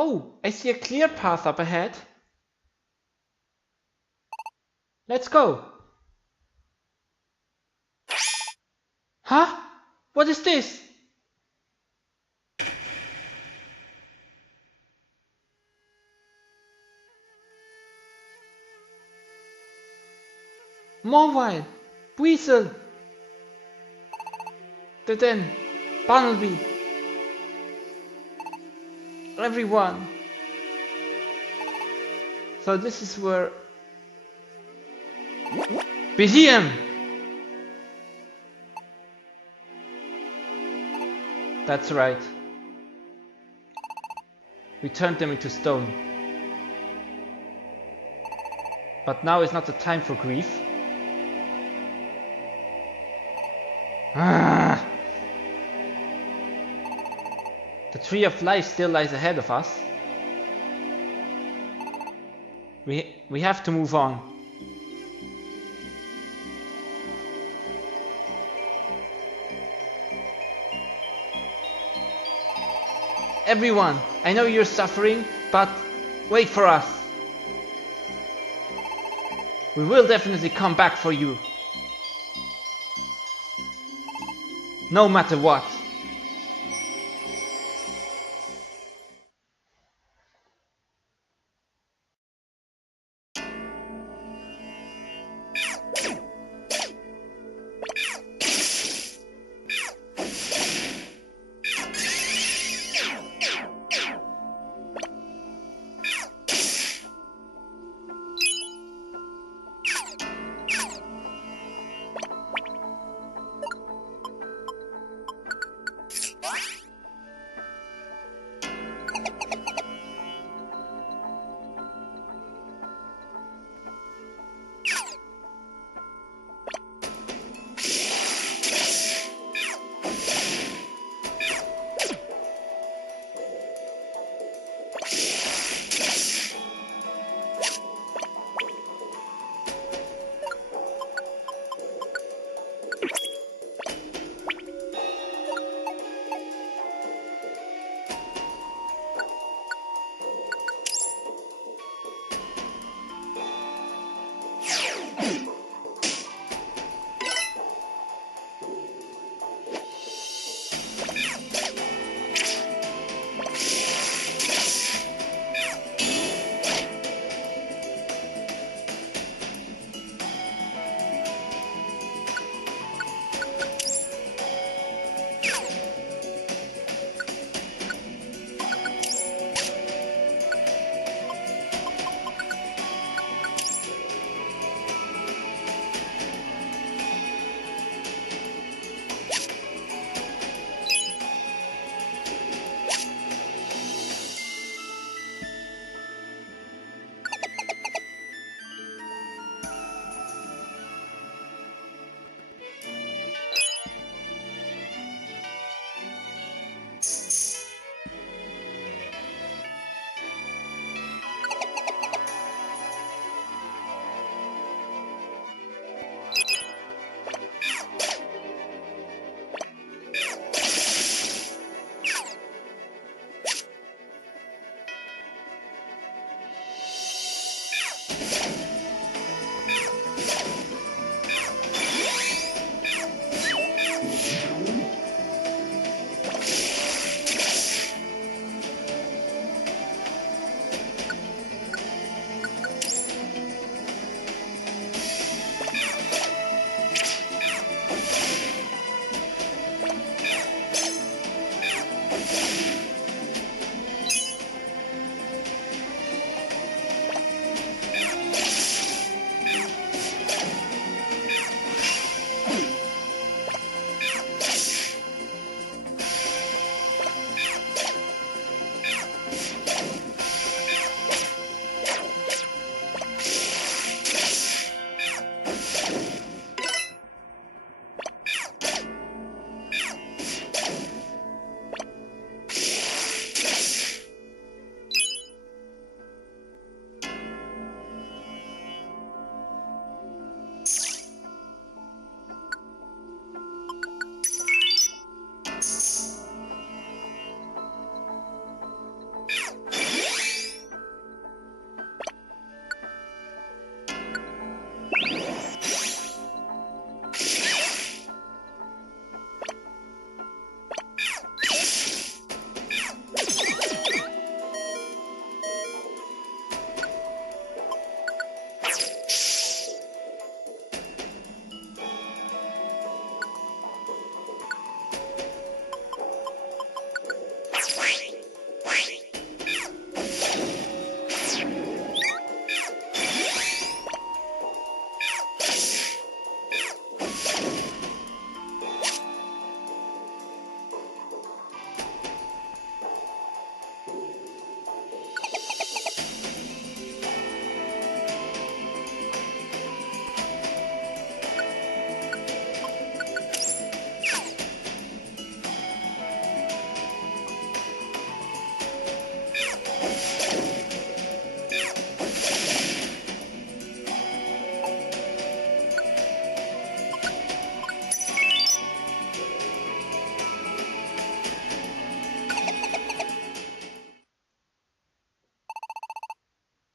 Oh, I see a clear path up ahead. Let's go. Huh? What is this? Mobile, Weasel, then Barnaby, everyone. So this is where Behem. That's right. We turned them into stone. But now is not the time for grief. Ah. The tree of life still lies ahead of us. We have to move on. Everyone, I know you're suffering, but wait for us. We will definitely come back for you. No matter what.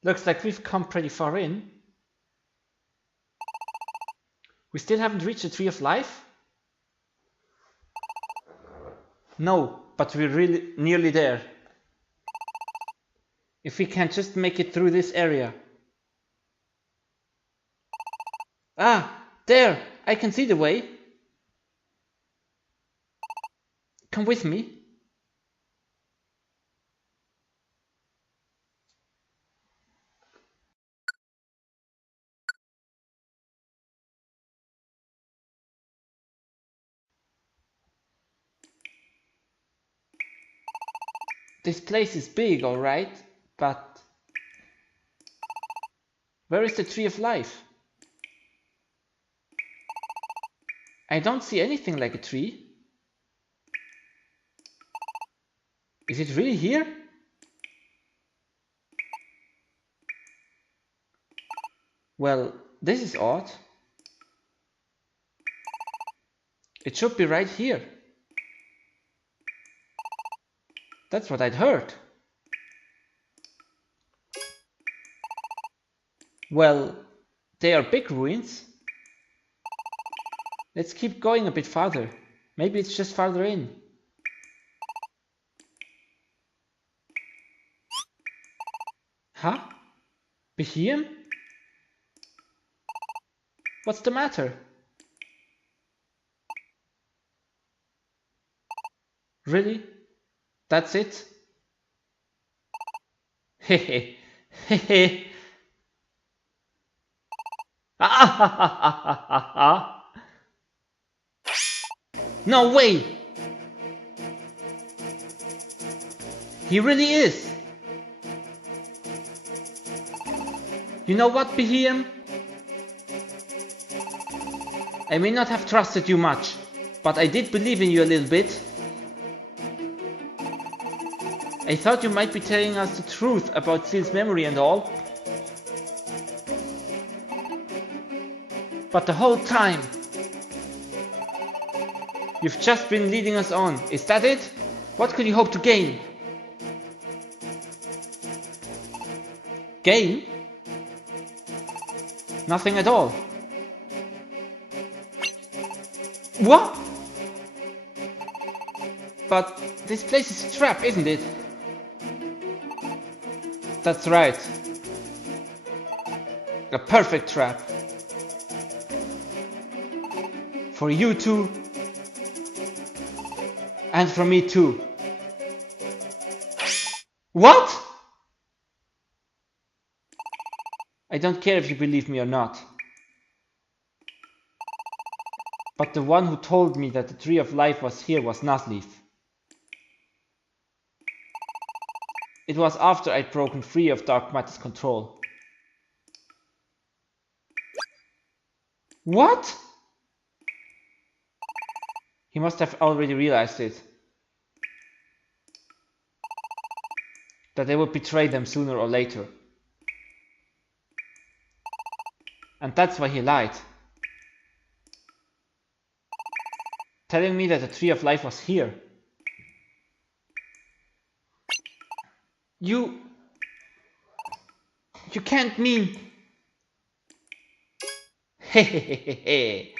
Looks like we've come pretty far in. We still haven't reached the Tree of Life? No, but we're really nearly there. If we can just make it through this area. Ah, there! I can see the way. Come with me. This place is big, alright, but where is the Tree of Life? I don't see anything like a tree. Is it really here? Well, this is odd. It should be right here. That's what I'd heard. Well, they are big ruins. Let's keep going a bit farther. Maybe it's just farther in. Huh? Behem? What's the matter? Really? That's it? Hehe. Hehe. No way! He really is! You know what, Behem? I may not have trusted you much, but I did believe in you a little bit. I thought you might be telling us the truth about Seal's memory and all. But the whole time, you've just been leading us on. Is that it? What could you hope to gain? Gain? Nothing at all. What? But this place is a trap, isn't it? That's right. A perfect trap. For you two. And for me too. What? I don't care if you believe me or not. But the one who told me that the Tree of Life was here was Nasleaf. It was after I'd broken free of Dark Matter's control. What? He must have already realized it. That I would betray them sooner or later. And that's why he lied. Telling me that the Tree of Life was here. You can't mean... Hehehehe.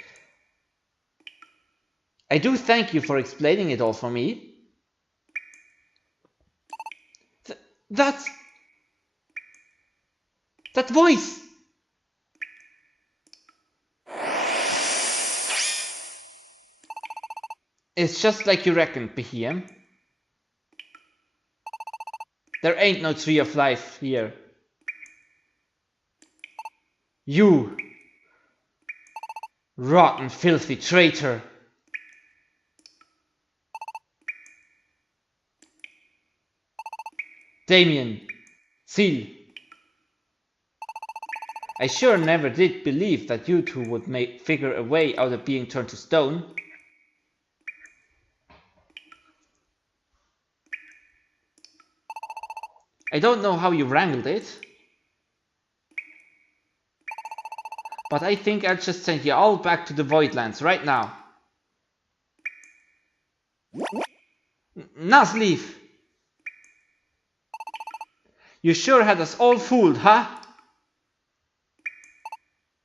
I do thank you for explaining it all for me. That voice! It's just like you reckoned, Behem. There ain't no Tree of Life here. You rotten, filthy traitor! Damien, Seal. I sure never did believe that you two would figure a way out of being turned to stone. I don't know how you wrangled it, but I think I'll just send you all back to the Voidlands right now. Nasleaf! You sure had us all fooled, huh?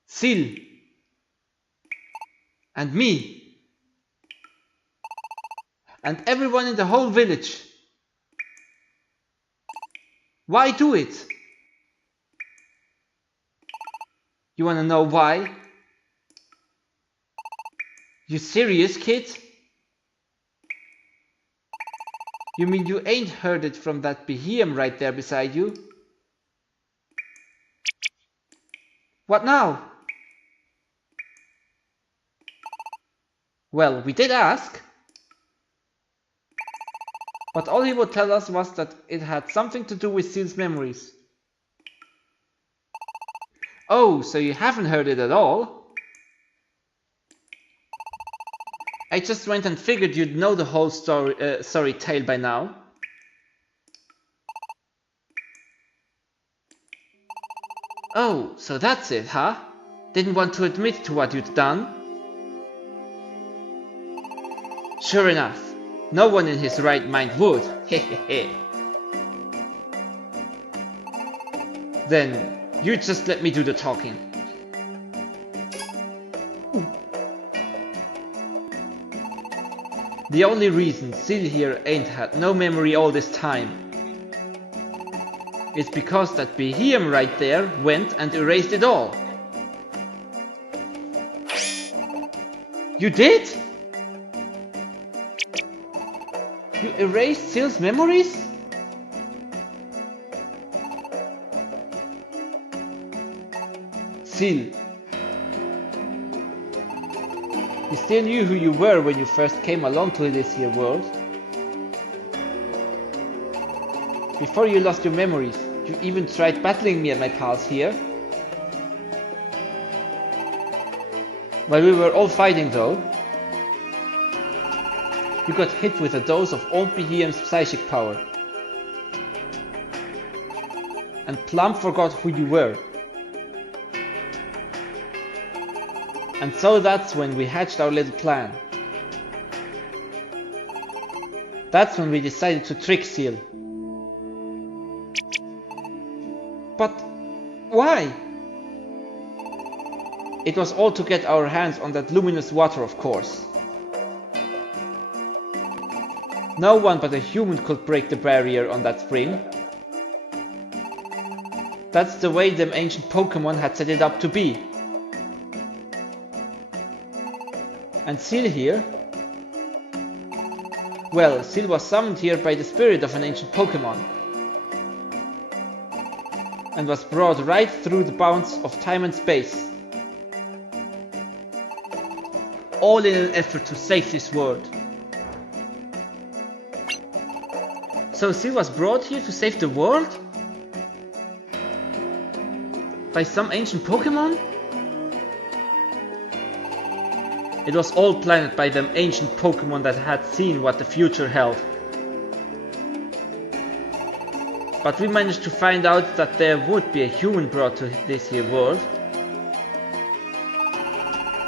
Seal. And me. And everyone in the whole village. Why do it? You wanna know why? You serious, kid? You mean you ain't heard it from that behemoth right there beside you? What now? Well, we did ask. But all he would tell us was that it had something to do with Seal's memories. Oh, so you haven't heard it at all? I just went and figured you'd know the whole story tale by now. Oh, so that's it, huh? Didn't want to admit to what you'd done? Sure enough, no one in his right mind would. Hehehe. Then, you just let me do the talking. The only reason Seal here ain't had no memory all this time is because that behemoth right there went and erased it all. You did? You erased Seal's memories? Seal. You still knew who you were when you first came along to this here world. Before you lost your memories, you even tried battling me and my pals here. While we were all fighting though, you got hit with a dose of old Behemoth's psychic power. And plumb forgot who you were. And so that's when we hatched our little plan. That's when we decided to trick Seal. But why? It was all to get our hands on that luminous water, of course. No one but a human could break the barrier on that spring. That's the way them ancient Pokemon had set it up to be. And Seal here? Well, Seal was summoned here by the spirit of an ancient Pokemon. And was brought right through the bounds of time and space. All in an effort to save this world. So Seal was brought here to save the world? By some ancient Pokemon? It was all planned by them ancient Pokemon that had seen what the future held. But we managed to find out that there would be a human brought to this here world.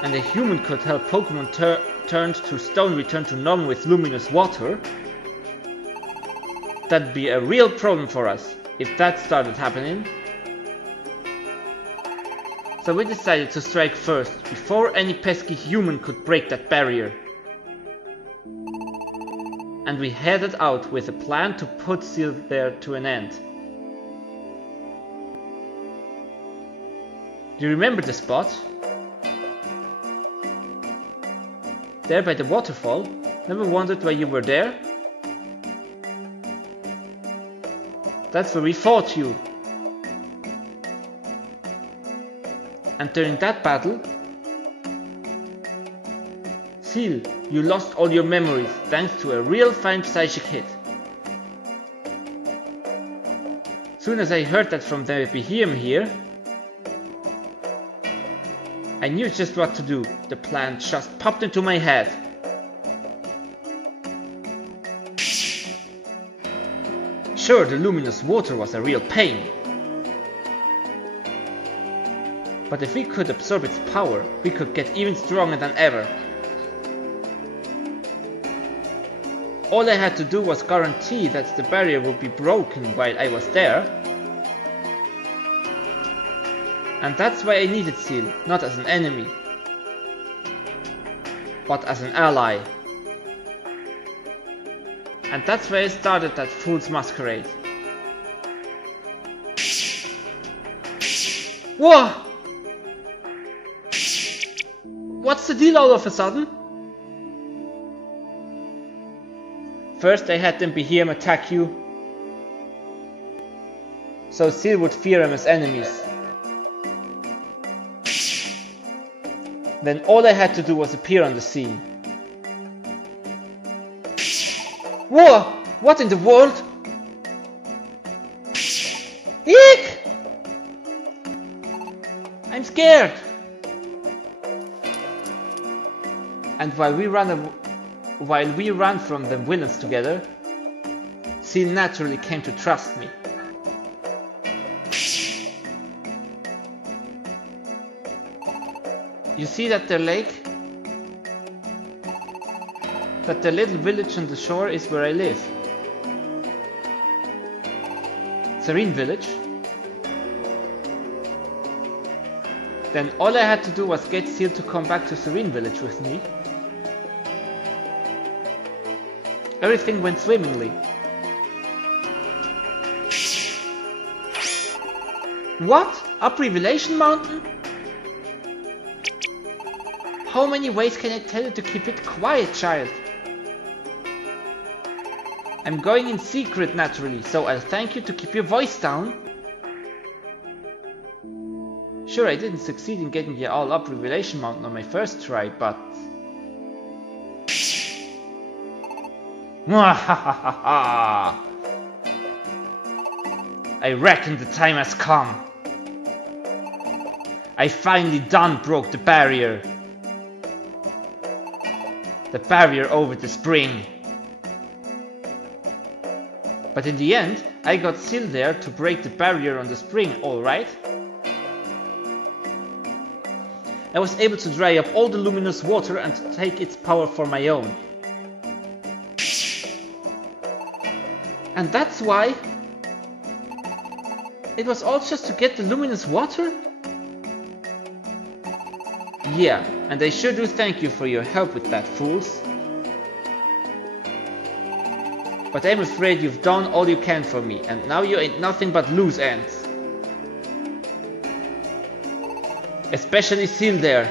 And a human could help Pokemon turned to stone return to normal with luminous water. That'd be a real problem for us if that started happening. So we decided to strike first, before any pesky human could break that barrier. And we headed out with a plan to put Seal there to an end. Do you remember the spot? There by the waterfall? Never wondered why you were there? That's where we fought you. And during that battle, Seal, you lost all your memories thanks to a real fine psychic hit. Soon as I heard that from the Behemoth here, I knew just what to do. The plan just popped into my head. Sure, the luminous water was a real pain. But if we could absorb its power, we could get even stronger than ever. All I had to do was guarantee that the barrier would be broken while I was there, And that's why I needed Seal, not as an enemy, but as an ally. And that's why I started that fool's masquerade. Whoa! What's the deal all of a sudden? First I had them Behem attack you, so Seal would fear them as enemies. Then all I had to do was appear on the scene. Whoa! What in the world? Eek! I'm scared! And while we ran from the villains together, Seal naturally came to trust me. You see that their lake? That the little village on the shore is where I live. Serene Village. Then all I had to do was get Seal to come back to Serene Village with me. Everything went swimmingly. What? Up Revelation Mountain? How many ways can I tell you to keep it quiet, child? I'm going in secret naturally, so I'll thank you to keep your voice down. Sure, I didn't succeed in getting you all up Revelation Mountain on my first try, but... I reckon the time has come. I finally done broke the barrier. The barrier over the spring. But in the end, I got Seal there to break the barrier on the spring, alright? I was able to dry up all the luminous water and to take its power for my own. And that's why... It was all just to get the luminous water? Yeah, and I sure do thank you for your help with that, fools. But I'm afraid you've done all you can for me, and now you ain't nothing but loose ends. Especially Seal there.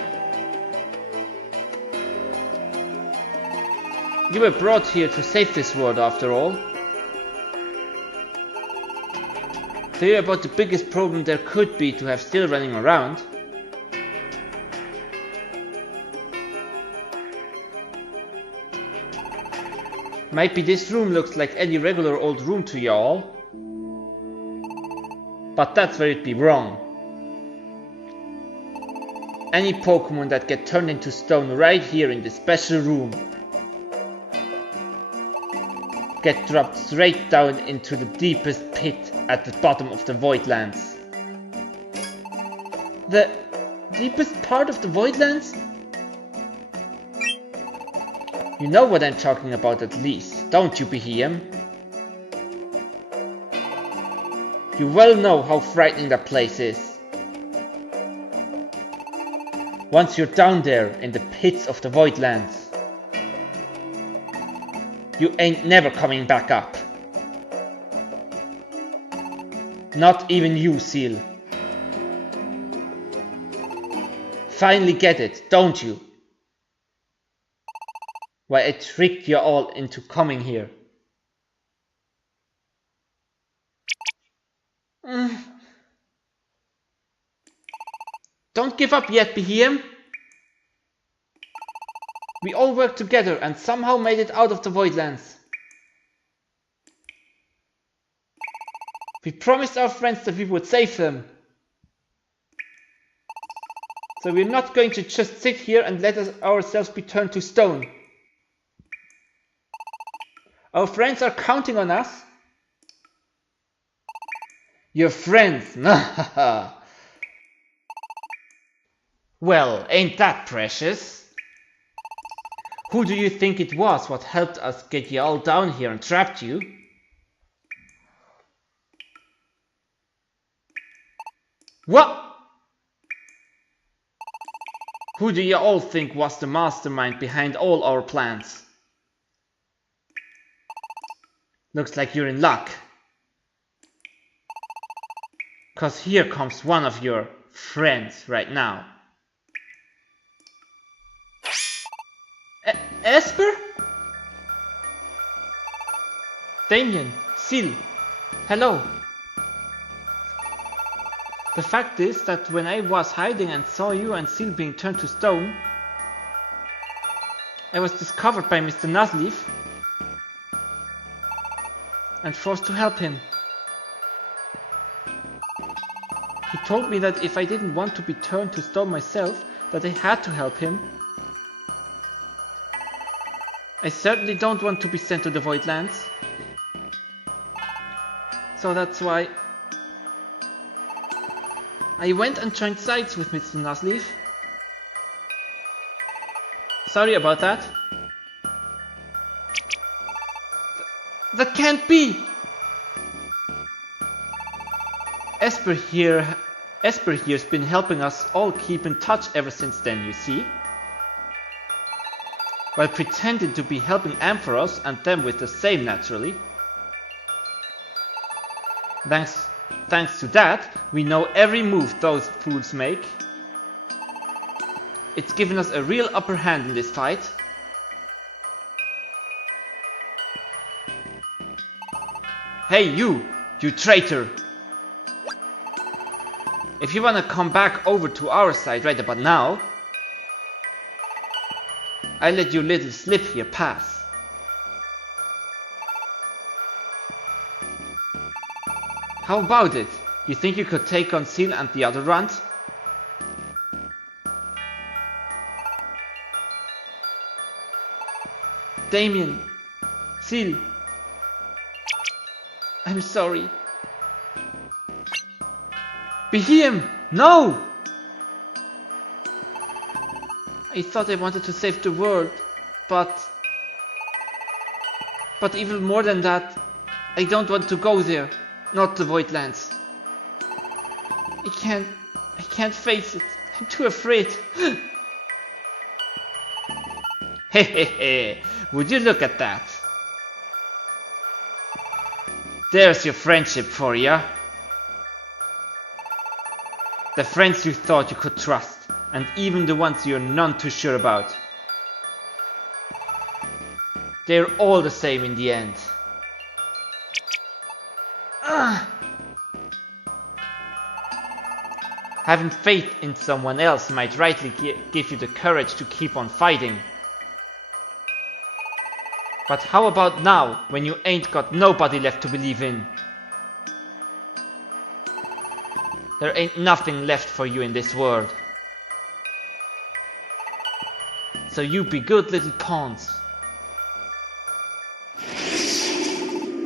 You were brought here to save this world after all. So you're about the biggest problem there could be to have Seal running around. Might be this room looks like any regular old room to y'all, but that's where it'd be wrong. Any Pokemon that get turned into stone right here in this special room get dropped straight down into the deepest pit at the bottom of the Voidlands. The deepest part of the Voidlands? You know what I'm talking about at least, don't you, Behem? You well know how frightening that place is. Once you're down there in the pits of the Voidlands, you ain't never coming back up. Not even you, Seal. Finally get it, don't you? Why I tricked you all into coming here. Don't give up yet, Behem. We all worked together and somehow made it out of the Voidlands. We promised our friends that we would save them. So we're not going to just sit here and let ourselves be turned to stone. Our friends are counting on us. Your friends? Well, ain't that precious? Who do you think it was what helped us get you all down here and trapped you? What? Who do you all think was the mastermind behind all our plans? Looks like you're in luck. 'Cause here comes one of your friends right now. Esper? Damien, Sil, hello. The fact is that when I was hiding and saw you and Sil being turned to stone, I was discovered by Mr. Nuzleaf and forced to help him. He told me that if I didn't want to be turned to stone myself, that I had to help him. I certainly don't want to be sent to the Voidlands. So that's why I went and joined sides with Mr. Nuzleaf. Sorry about that. That can't be! Esper here's been helping us all keep in touch ever since then, you see? While pretending to be helping Ampharos and them with the same, naturally. Thanks to that, we know every move those fools make. It's given us a real upper hand in this fight. Hey you traitor! If you wanna come back over to our side right about now, I let your little slip here pass. How about it? You think you could take on Sil and the other runt? Damien, Sil, I'm sorry. Behem! No! I thought I wanted to save the world, but even more than that, I don't want to go there. Not the Voidlands. I can't face it. I'm too afraid. Hehehe, would you look at that? There's your friendship for ya. The friends you thought you could trust, and even the ones you're none too sure about. They're all the same in the end. Having faith in someone else might rightly give you the courage to keep on fighting. But how about now, when you ain't got nobody left to believe in? There ain't nothing left for you in this world. So you be good little pawns.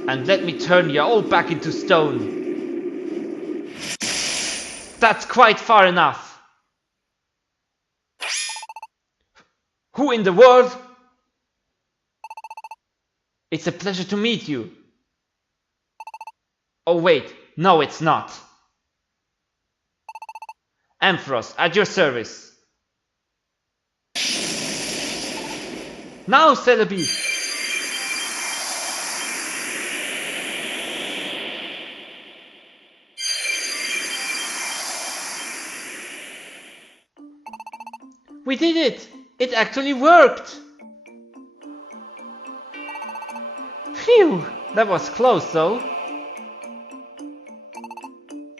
And let me turn you all back into stone. That's quite far enough. Who in the world? It's a pleasure to meet you. Oh wait, no it's not. Ampharos, at your service. Now, Celebi! We did it! It actually worked! Phew! That was close though.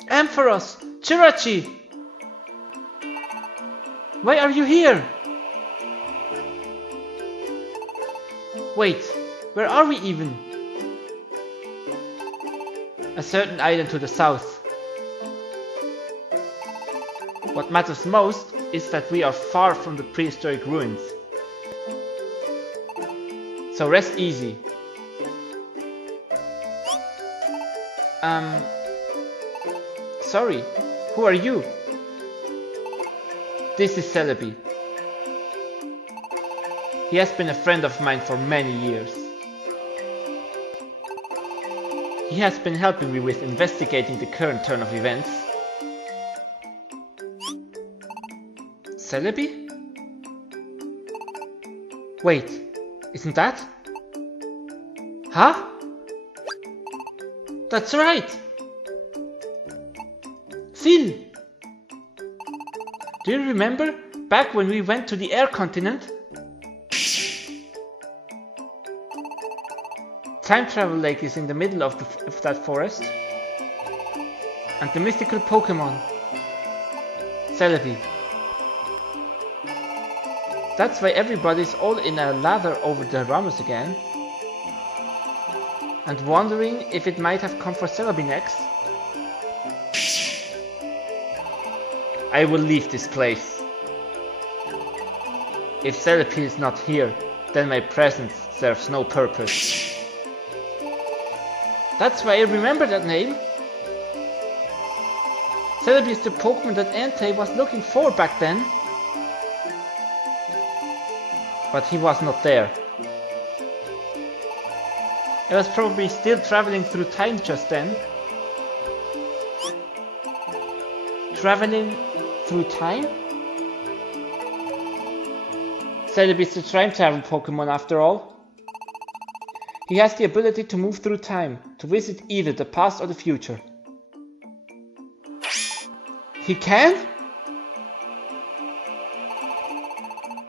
Ampharos! Chirachi! Why are you here? Wait, where are we even? A certain island to the south. What matters most is that we are far from the prehistoric ruins. So rest easy. Sorry, who are you? This is Celebi. He has been a friend of mine for many years. He has been helping me with investigating the current turn of events. Celebi? Wait, isn't that? Huh? That's right! Phil! Do you remember back when we went to the air continent? Time Travel Lake is in the middle of that forest. And the mystical Pokemon, Celebi. That's why everybody's all in a lather over the Ramos again. And wondering if it might have come for Celebi next. I will leave this place. If Celebi is not here, then my presence serves no purpose. That's why I remember that name. Celebi is the Pokemon that Entei was looking for back then. But he was not there. I was probably still traveling through time just then. Traveling through time? Celebi is the time travel Pokemon after all. He has the ability to move through time, to visit either the past or the future. He can?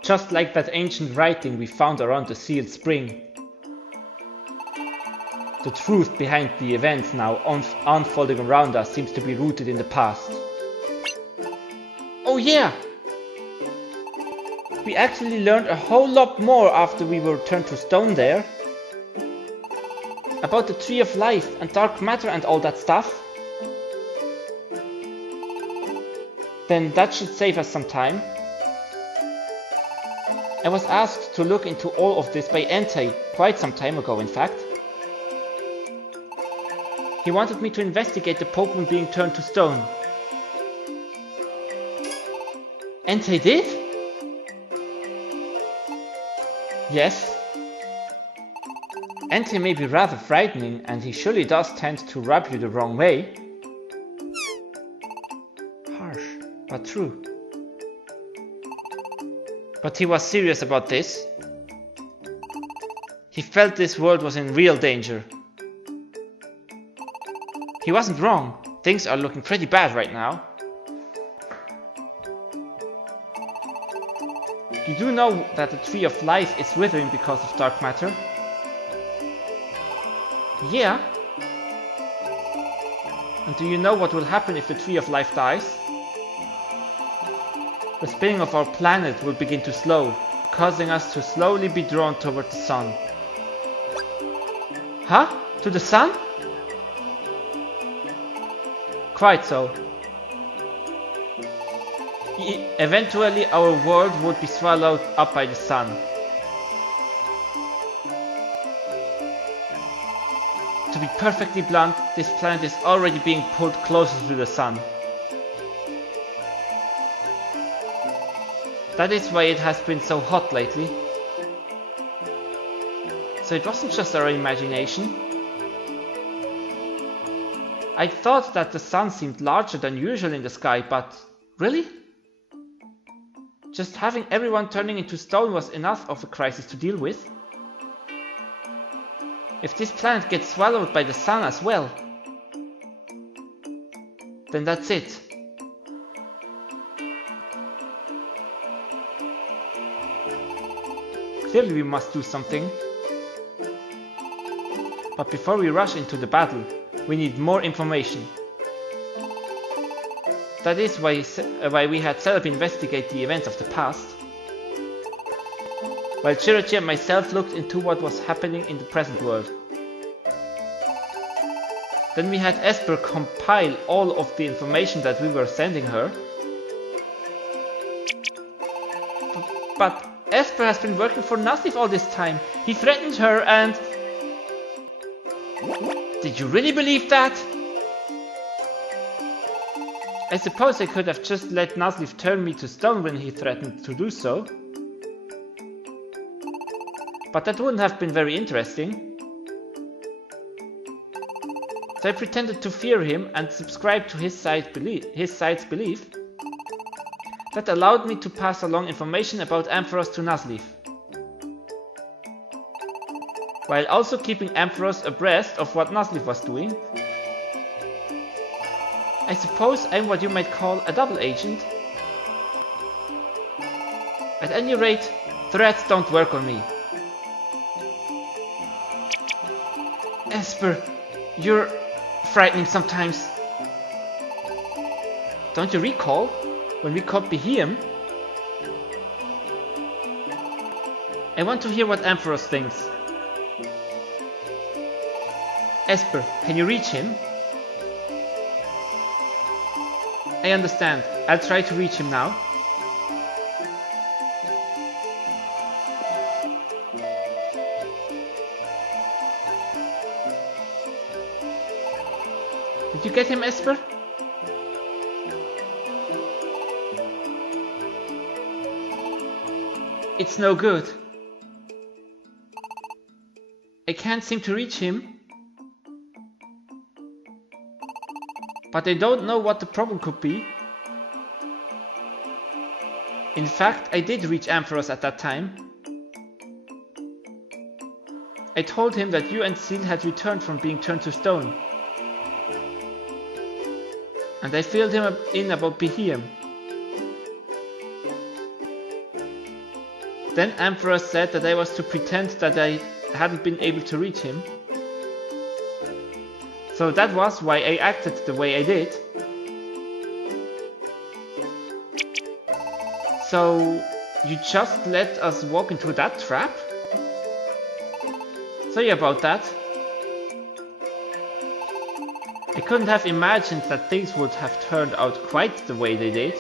Just like that ancient writing we found around the sealed spring. The truth behind the events now unfolding around us seems to be rooted in the past. Oh yeah! We actually learned a whole lot more after we were turned to stone there. About the Tree of Life and dark matter and all that stuff. Then that should save us some time. I was asked to look into all of this by Entei quite some time ago, in fact. He wanted me to investigate the Pokemon being turned to stone. Entei did? Yes. Entei may be rather frightening, and he surely does tend to rub you the wrong way. Harsh, but true. But he was serious about this. He felt this world was in real danger. He wasn't wrong. Things are looking pretty bad right now. You do know that the Tree of Life is withering because of dark matter? Yeah. And do you know what will happen if the Tree of Life dies? The spinning of our planet will begin to slow, causing us to slowly be drawn toward the sun. Huh? To the sun? Quite so. Eventually our world would be swallowed up by the sun. To be perfectly blunt, this planet is already being pulled closer to the sun. That is why it has been so hot lately. So it wasn't just our imagination. I thought that the sun seemed larger than usual in the sky, but really? Just having everyone turning into stone was enough of a crisis to deal with. If this planet gets swallowed by the sun as well, then that's it. Clearly we must do something. But before we rush into the battle, we need more information. That is why we had Celebi investigate the events of the past, while Chirachi and myself looked into what was happening in the present world. Then we had Esper compile all of the information that we were sending her. But Esper has been working for Nuzleaf all this time. He threatened her and... Did you really believe that? I suppose I could have just let Nuzleaf turn me to stone when he threatened to do so. But that wouldn't have been very interesting. So I pretended to fear him and subscribe to his side's belief. That allowed me to pass along information about Ampharos to Nuzleaf. while also keeping Ampharos abreast of what Nuzleaf was doing. I suppose I'm what you might call a double agent. At any rate, threats don't work on me. Esper, you're frightening sometimes. Don't you recall when we caught Behem? I want to hear what Ampharos thinks. Esper, can you reach him? I understand. I'll try to reach him now. Did you get him, Esper? It's no good. I can't seem to reach him. But I don't know what the problem could be. In fact, I did reach Ampharos at that time. I told him that you and Seal had returned from being turned to stone. And I filled him in about Behem. Then Ampharos said that I was to pretend that I hadn't been able to reach him. So that was why I acted the way I did. So you just let us walk into that trap? Sorry about that. I couldn't have imagined that things would have turned out quite the way they did.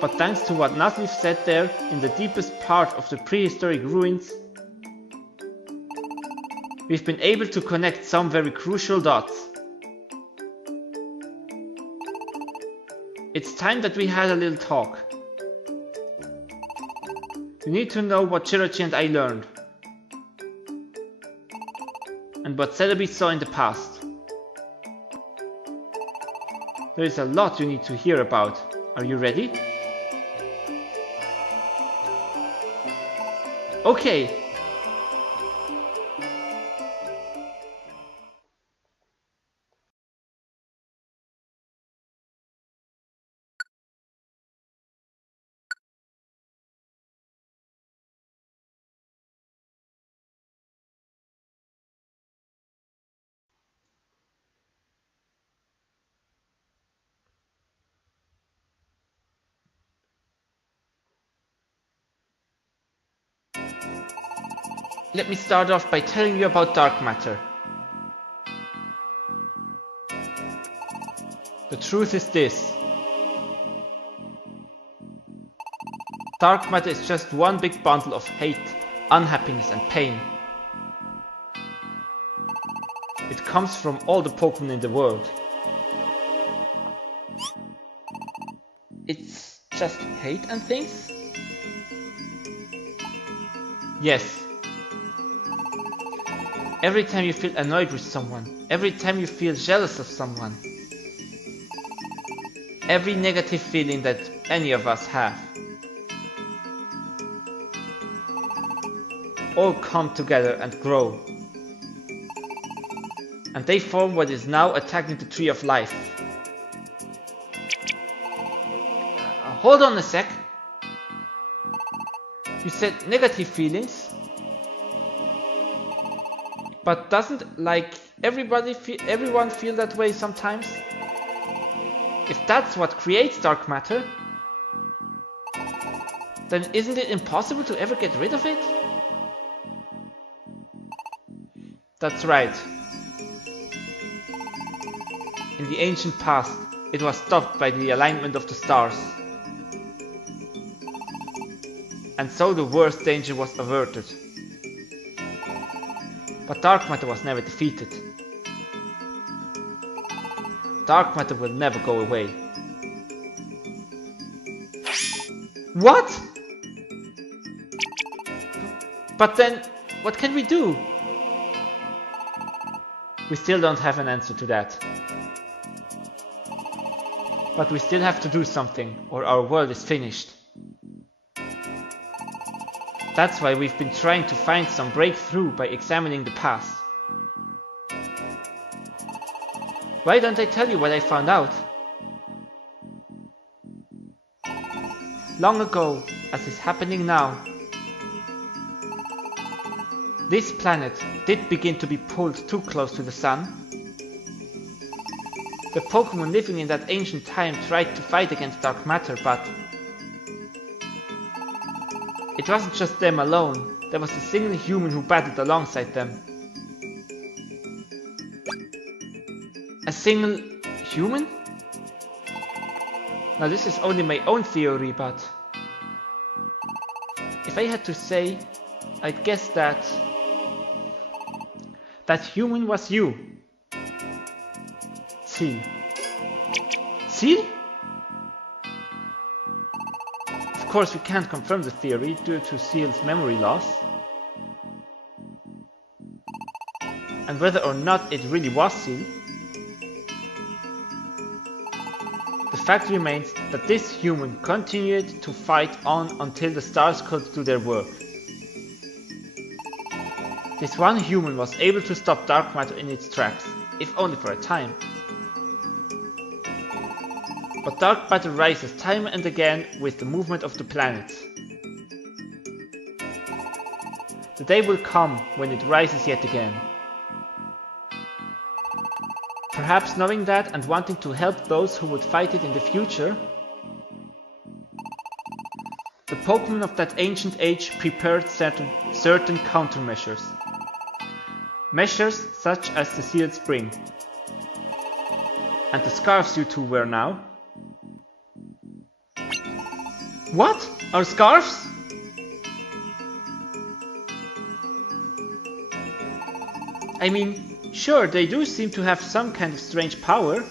But thanks to what Nuzleaf said there in the deepest part of the prehistoric ruins, we've been able to connect some very crucial dots. It's time that we had a little talk. You need to know what Chirachi and I learned. And what Celebi saw in the past. There is a lot you need to hear about. Are you ready? Okay. Let me start off by telling you about dark matter. The truth is this. Dark matter is just one big bundle of hate, unhappiness and pain. It comes from all the Pokemon in the world. It's just hate and things? Yes. Every time you feel annoyed with someone, every time you feel jealous of someone, every negative feeling that any of us have, all come together and grow. And they form what is now attacking the Tree of Life. Hold on a sec. You said negative feelings? But doesn't everyone feel that way sometimes? If that's what creates dark matter, then isn't it impossible to ever get rid of it? That's right. In the ancient past, it was stopped by the alignment of the stars. And so the worst danger was averted. But dark matter was never defeated. Dark matter will never go away. What? But then, what can we do? We still don't have an answer to that. But we still have to do something, or our world is finished. That's why we've been trying to find some breakthrough by examining the past. Why don't I tell you what I found out? Long ago, as is happening now, this planet did begin to be pulled too close to the sun. The Pokémon living in that ancient time tried to fight against dark matter, but it wasn't just them alone. There was a single human who battled alongside them. A single human? Now this is only my own theory, but if I had to say, I'd guess that human was you. Seal. Seal? Of course we can't confirm the theory due to Seal's memory loss. And whether or not it really was Seal, the fact remains that this human continued to fight on until the stars could do their work. This one human was able to stop dark matter in its tracks, if only for a time. But dark matter rises time and again with the movement of the planets. The day will come when it rises yet again. Perhaps knowing that and wanting to help those who would fight it in the future, the Pokémon of that ancient age prepared certain countermeasures. Measures such as the sealed spring. And the scarves you two wear now. What? Our scarves? I mean, sure, they do seem to have some kind of strange power.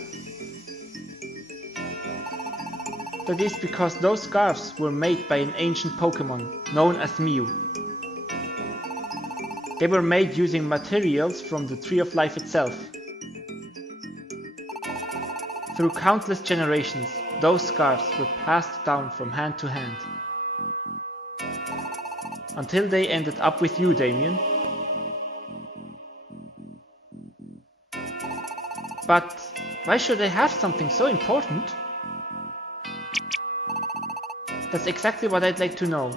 That is because those scarves were made by an ancient Pokémon known as Mew. They were made using materials from the Tree of Life itself. Through countless generations, those scarves were passed down from hand to hand. Until they ended up with you, Damien. But why should I have something so important? That's exactly what I'd like to know.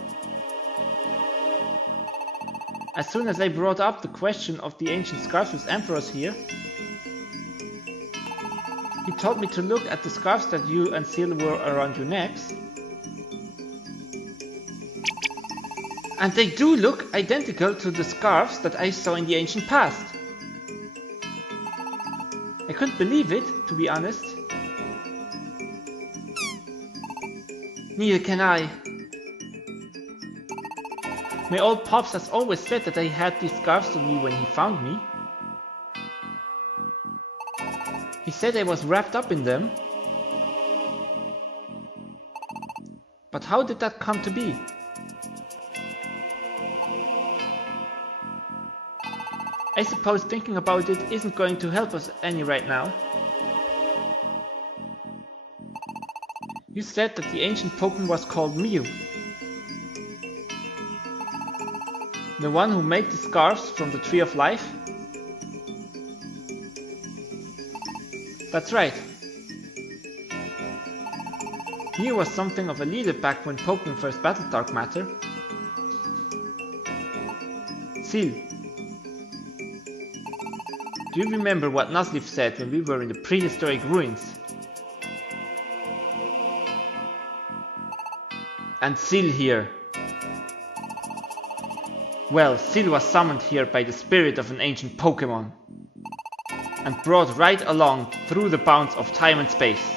As soon as I brought up the question of the ancient scarves with Ampharos here, he told me to look at the scarves that you and Seal wore around your necks. And they do look identical to the scarves that I saw in the ancient past. I couldn't believe it, to be honest. Neither can I. My old pops has always said that I had these scarves on me when he found me. He said I was wrapped up in them. But how did that come to be? I suppose thinking about it isn't going to help us any right now. You said that the ancient Pokemon was called Mew. The one who made the scarves from the Tree of Life? That's right. Mew was something of a leader back when Pokemon first battled dark matter. Seal, do you remember what Nuzleaf said when we were in the prehistoric ruins? And Seal here. Well, Seal was summoned here by the spirit of an ancient Pokémon and brought right along through the bounds of time and space.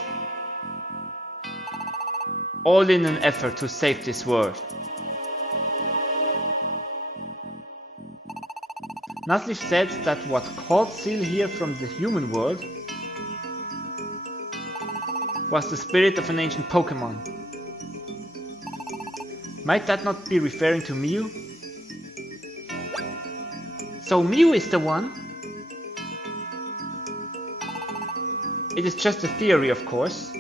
All in an effort to save this world. Nuzleaf said that what called Seal here from the human world was the spirit of an ancient Pokémon. Might that not be referring to Mew? So Mew is the one? It is just a theory, of course.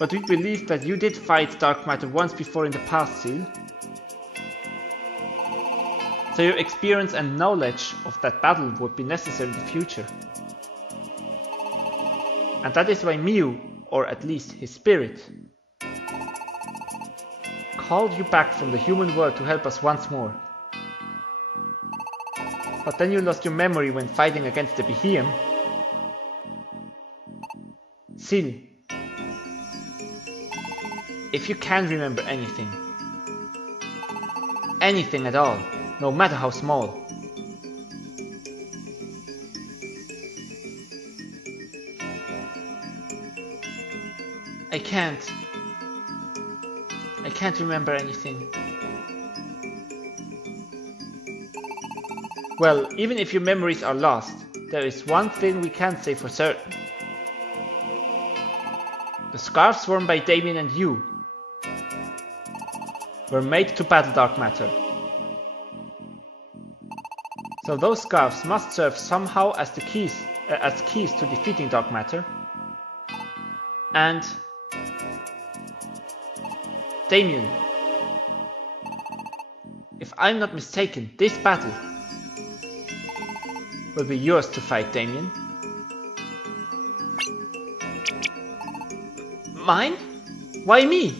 But we believe that you did fight dark matter once before in the past, Seal. So your experience and knowledge of that battle would be necessary in the future. And that is why Miu, or at least his spirit, called you back from the human world to help us once more. But then you lost your memory when fighting against the Behemoth. Seal, if you can remember anything at all, no matter how small, I can't remember anything. Well, even if your memories are lost, there is one thing we can say for certain. The scarves worn by Damien and you were made to battle dark matter. So those scarves must serve somehow as the keys to defeating dark matter. And Damien, if I'm not mistaken, this battle will be yours to fight, Damien. Mine? Why me?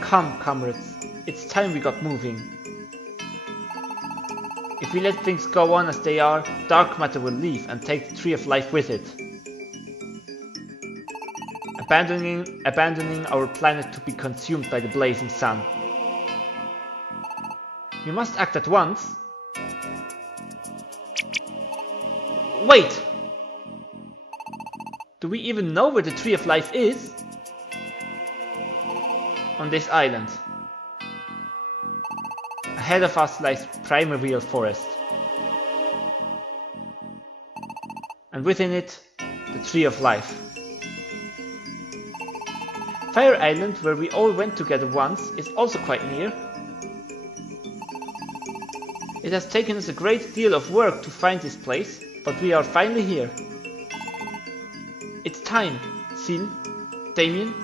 Come, comrades, it's time we got moving. If we let things go on as they are, dark matter will leave and take the Tree of Life with it. Abandoning our planet to be consumed by the blazing sun. We must act at once. Wait! Do we even know where the Tree of Life is? On this island. Ahead of us lies Primordial Forest. And within it, the Tree of Life. Fire Island, where we all went together once, is also quite near. It has taken us a great deal of work to find this place, but we are finally here. It's time, Seal, Damien.